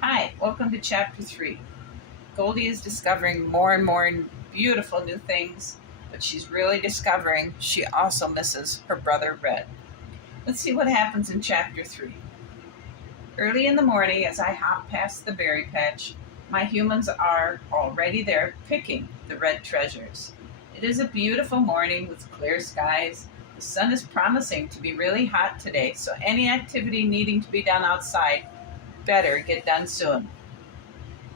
Hi, welcome to Chapter 3. Goldie is discovering more and more beautiful new things, but she's really discovering she also misses her brother Red. Let's see what happens in Chapter 3. Early in the morning, as I hop past the berry patch, my humans are already there picking the red treasures. It is a beautiful morning with clear skies. The sun is promising to be really hot today, so any activity needing to be done outside better get done soon.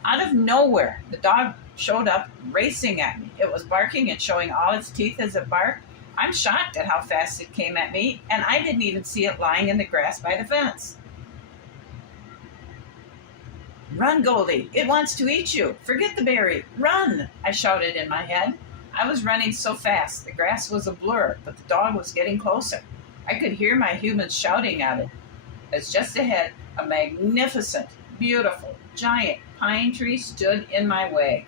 Out of nowhere, the dog showed up racing at me. It was barking and showing all its teeth as it barked. I'm shocked at how fast it came at me, and I didn't even see it lying in the grass by the fence. Run, Goldie! It wants to eat you! Forget the berry! Run! I shouted in my head. I was running so fast, the grass was a blur, but the dog was getting closer. I could hear my humans shouting at it. As just ahead, a magnificent, beautiful, giant pine tree stood in my way.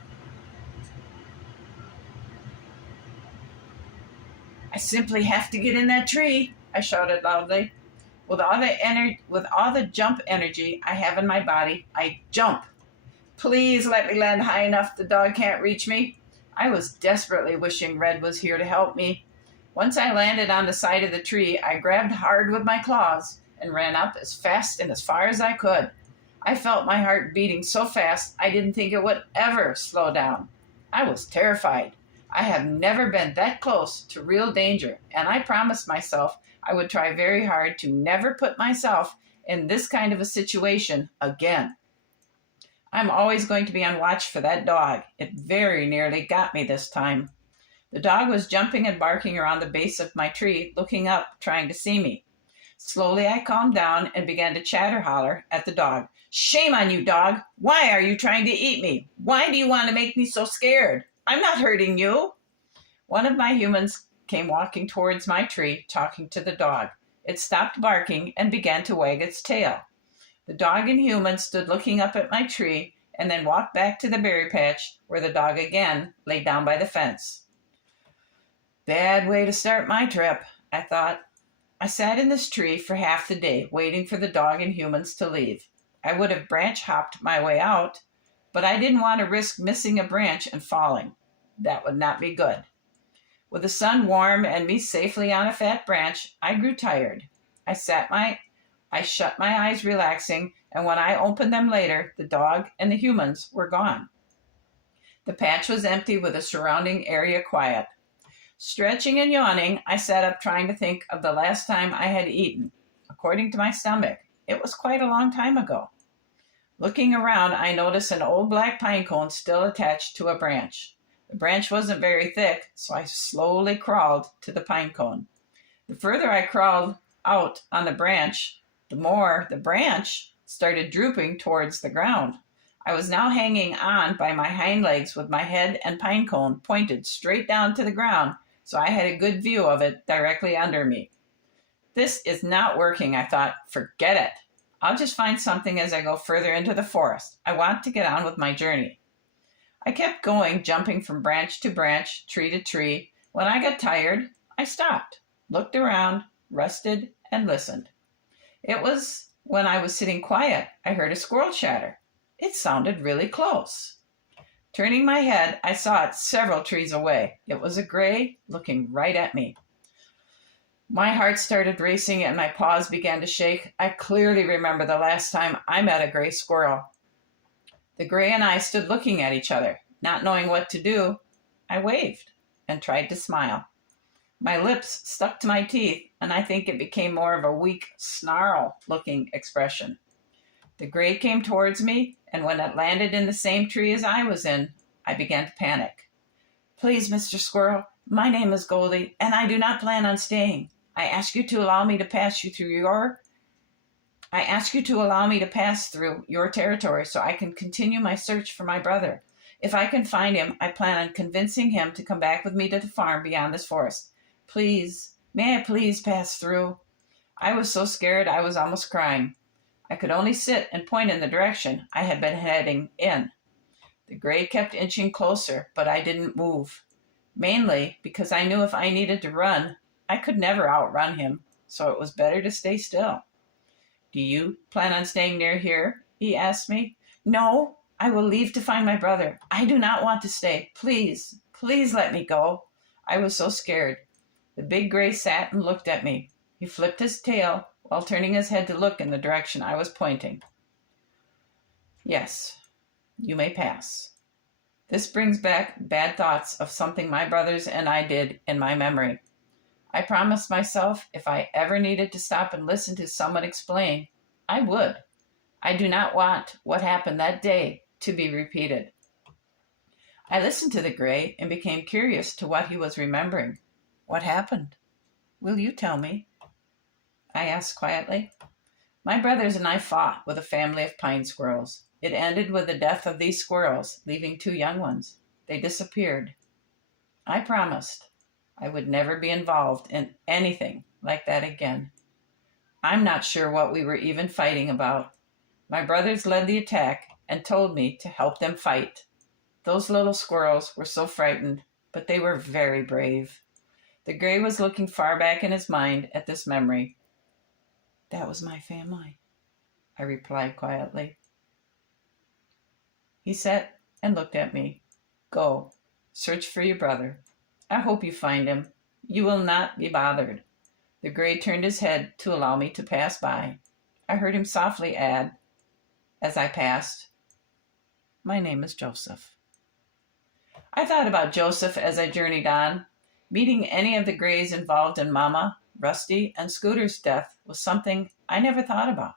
I simply have to get in that tree, I shouted loudly. With all the jump energy I have in my body, I jump. Please let me land high enough the dog can't reach me. I was desperately wishing Red was here to help me. Once I landed on the side of the tree, I grabbed hard with my claws and ran up as fast and as far as I could. I felt my heart beating so fast I didn't think it would ever slow down. I was terrified. I have never been that close to real danger, and I promised myself I would try very hard to never put myself in this kind of a situation again. I'm always going to be on watch for that dog. It very nearly got me this time. The dog was jumping and barking around the base of my tree, looking up, trying to see me. Slowly I calmed down and began to chatter-holler at the dog. Shame on you, dog! Why are you trying to eat me? Why do you want to make me so scared? I'm not hurting you. One of my humans came walking towards my tree, talking to the dog. It stopped barking and began to wag its tail. The dog and human stood looking up at my tree and then walked back to the berry patch where the dog again lay down by the fence. Bad way to start my trip, I thought. I sat in this tree for half the day, waiting for the dog and humans to leave. I would have branch hopped my way out, but I didn't want to risk missing a branch and falling. That would not be good. With the sun warm and me safely on a fat branch, I grew tired. I shut my eyes relaxing, and when I opened them later, the dog and the humans were gone. The patch was empty with the surrounding area quiet. Stretching and yawning, I sat up trying to think of the last time I had eaten. According to my stomach, it was quite a long time ago. Looking around, I noticed an old black pine cone still attached to a branch. The branch wasn't very thick, so I slowly crawled to the pine cone. The further I crawled out on the branch, the more the branch started drooping towards the ground. I was now hanging on by my hind legs with my head and pine cone pointed straight down to the ground, so I had a good view of it directly under me. This is not working, I thought. Forget it. I'll just find something as I go further into the forest. I want to get on with my journey. I kept going, jumping from branch to branch, tree to tree. When I got tired, I stopped, looked around, rested, and listened. It was when I was sitting quiet, I heard a squirrel chatter. It sounded really close. Turning my head, I saw it several trees away. It was a gray looking right at me. My heart started racing and my paws began to shake. I clearly remember the last time I met a gray squirrel. The gray and I stood looking at each other. Not knowing what to do, I waved and tried to smile. My lips stuck to my teeth, and I think it became more of a weak, snarl-looking expression. The gray came towards me, and when it landed in the same tree as I was in, I began to panic. Please, Mr. Squirrel, my name is Goldie, and I do not plan on staying. I ask you to allow me to pass through your territory so I can continue my search for my brother. If I can find him, I plan on convincing him to come back with me to the farm beyond this forest. Please, may I please pass through? I was so scared I was almost crying. I could only sit and point in the direction I had been heading in. The gray kept inching closer, but I didn't move. Mainly because I knew if I needed to run, I could never outrun him, so it was better to stay still. Do you plan on staying near here? He asked me. No, I will leave to find my brother. I do not want to stay. Please, please let me go. I was so scared. The big gray sat and looked at me. He flipped his tail while turning his head to look in the direction I was pointing. Yes, you may pass. This brings back bad thoughts of something my brothers and I did in my memory. I promised myself if I ever needed to stop and listen to someone explain, I would. I do not want what happened that day to be repeated. I listened to the gray and became curious to what he was remembering. What happened? Will you tell me? I asked quietly. My brothers and I fought with a family of pine squirrels. It ended with the death of these squirrels, leaving 2 young ones. They disappeared. I promised I would never be involved in anything like that again. I'm not sure what we were even fighting about. My brothers led the attack and told me to help them fight. Those little squirrels were so frightened, but they were very brave. The gray was looking far back in his mind at this memory. That was my family, I replied quietly. He sat and looked at me. Go, search for your brother. I hope you find him. You will not be bothered. The gray turned his head to allow me to pass by. I heard him softly add, as I passed, my name is Joseph. I thought about Joseph as I journeyed on. Meeting any of the grays involved in Mama, Rusty, and Scooter's death was something I never thought about.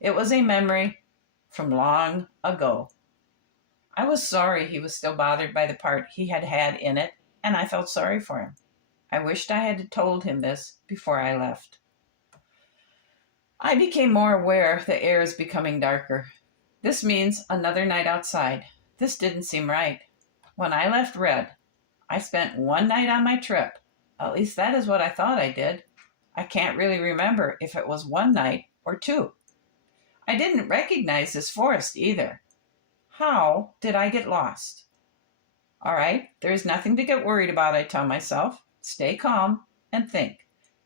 It was a memory from long ago. I was sorry he was still bothered by the part he had had in it, and I felt sorry for him. I wished I had told him this before I left. I became more aware the air is becoming darker. This means another night outside. This didn't seem right. When I left Red, I spent 1 night on my trip. At least that is what I thought I did. I can't really remember if it was 1 night or 2. I didn't recognize this forest either. How did I get lost? All right, there's nothing to get worried about, I tell myself. Stay calm and think.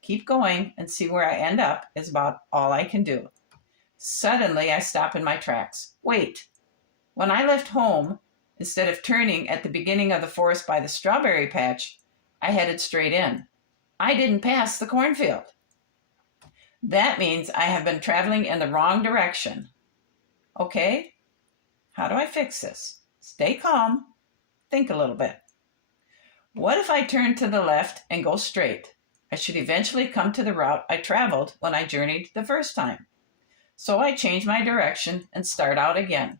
Keep going and see where I end up is about all I can do. Suddenly, I stop in my tracks. Wait. When I left home, instead of turning at the beginning of the forest by the strawberry patch, I headed straight in. I didn't pass the cornfield. That means I have been traveling in the wrong direction. Okay, how do I fix this? Stay calm. Think a little bit. What if I turn to the left and go straight? I should eventually come to the route I traveled when I journeyed the first time. So I change my direction and start out again.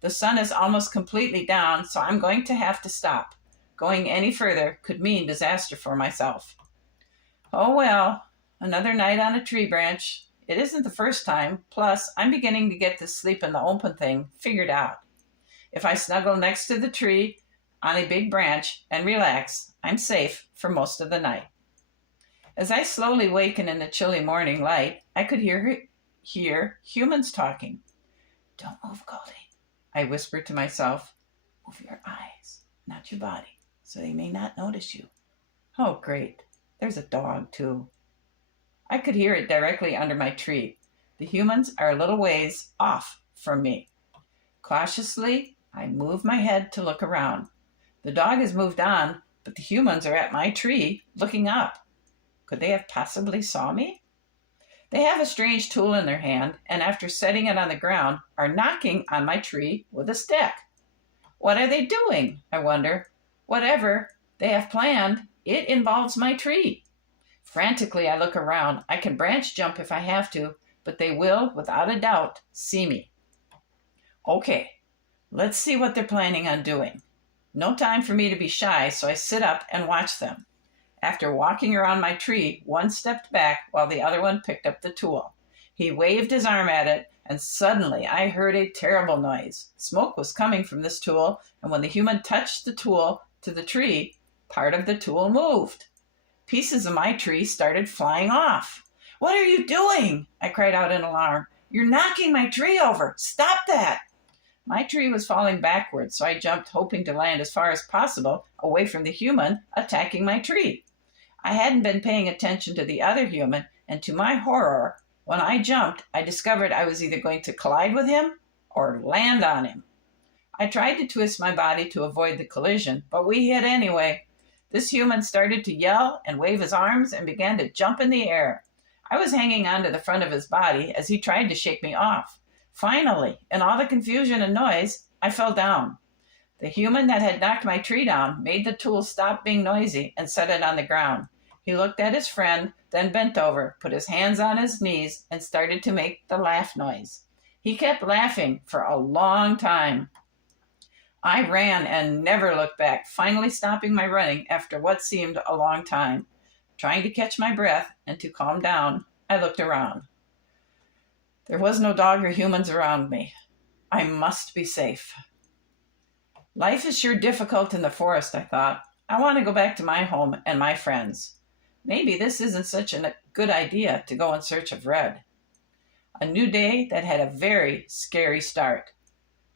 The sun is almost completely down, so I'm going to have to stop. Going any further could mean disaster for myself. Oh well, another night on a tree branch. It isn't the first time, plus I'm beginning to get the sleep in the open thing figured out. If I snuggle next to the tree on a big branch and relax, I'm safe for most of the night. As I slowly waken in the chilly morning light, I could hear humans talking. Don't move, Goldie, I whispered to myself. Move your eyes, not your body, so they may not notice you. Oh, great. There's a dog, too. I could hear it directly under my tree. The humans are a little ways off from me. Cautiously, I move my head to look around. The dog has moved on, but the humans are at my tree, looking up. Could they have possibly saw me? They have a strange tool in their hand, and after setting it on the ground, are knocking on my tree with a stick. What are they doing, I wonder? Whatever they have planned, it involves my tree. Frantically, I look around. I can branch jump if I have to, but they will, without a doubt, see me. Okay, let's see what they're planning on doing. No time for me to be shy, so I sit up and watch them. After walking around my tree, one stepped back while the other one picked up the tool. He waved his arm at it, and suddenly I heard a terrible noise. Smoke was coming from this tool, and when the human touched the tool to the tree, part of the tool moved. Pieces of my tree started flying off. What are you doing? I cried out in alarm. You're knocking my tree over. Stop that. My tree was falling backwards, so I jumped, hoping to land as far as possible away from the human attacking my tree. I hadn't been paying attention to the other human, and to my horror, when I jumped, I discovered I was either going to collide with him or land on him. I tried to twist my body to avoid the collision, but we hit anyway. This human started to yell and wave his arms and began to jump in the air. I was hanging onto the front of his body as he tried to shake me off. Finally, in all the confusion and noise, I fell down. The human that had knocked my tree down made the tool stop being noisy and set it on the ground. He looked at his friend, then bent over, put his hands on his knees, and started to make the laugh noise. He kept laughing for a long time. I ran and never looked back, finally stopping my running after what seemed a long time. Trying to catch my breath and to calm down, I looked around. There was no dog or humans around me. I must be safe. Life is sure difficult in the forest, I thought. I want to go back to my home and my friends. Maybe this isn't such a good idea to go in search of Red. A new day that had a very scary start.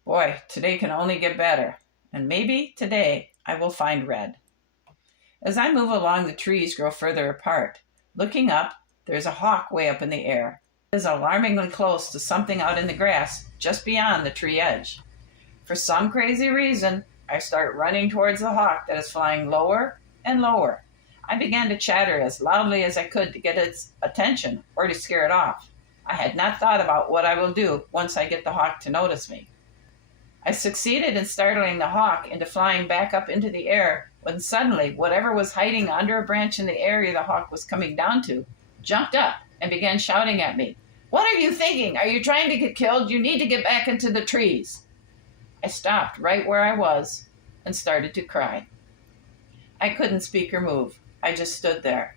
Boy, today can only get better, and maybe today I will find Red. As I move along, the trees grow further apart. Looking up, there's a hawk way up in the air. It is alarmingly close to something out in the grass just beyond the tree edge. For some crazy reason, I start running towards the hawk that is flying lower and lower. I began to chatter as loudly as I could to get its attention or to scare it off. I had not thought about what I will do once I get the hawk to notice me. I succeeded in startling the hawk into flying back up into the air when suddenly whatever was hiding under a branch in the area the hawk was coming down to jumped up and began shouting at me. "What are you thinking? Are you trying to get killed? You need to get back into the trees." I stopped right where I was and started to cry. I couldn't speak or move. I just stood there.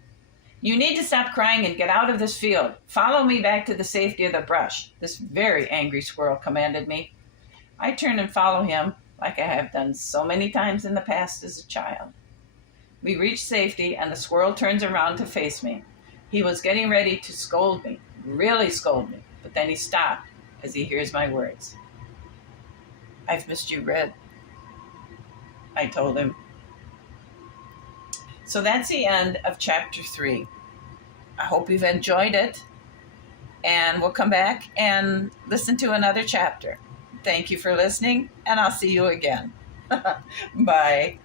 "You need to stop crying and get out of this field. Follow me back to the safety of the brush," this very angry squirrel commanded me. I turn and follow him like I have done so many times in the past as a child. We reach safety and the squirrel turns around to face me. He was getting ready to scold me, really scold me, but then he stopped as he hears my words. "I've missed you, Red," I told him. So that's the end of chapter 3. I hope you've enjoyed it, and we'll come back and listen to another chapter. Thank you for listening, and I'll see you again. Bye.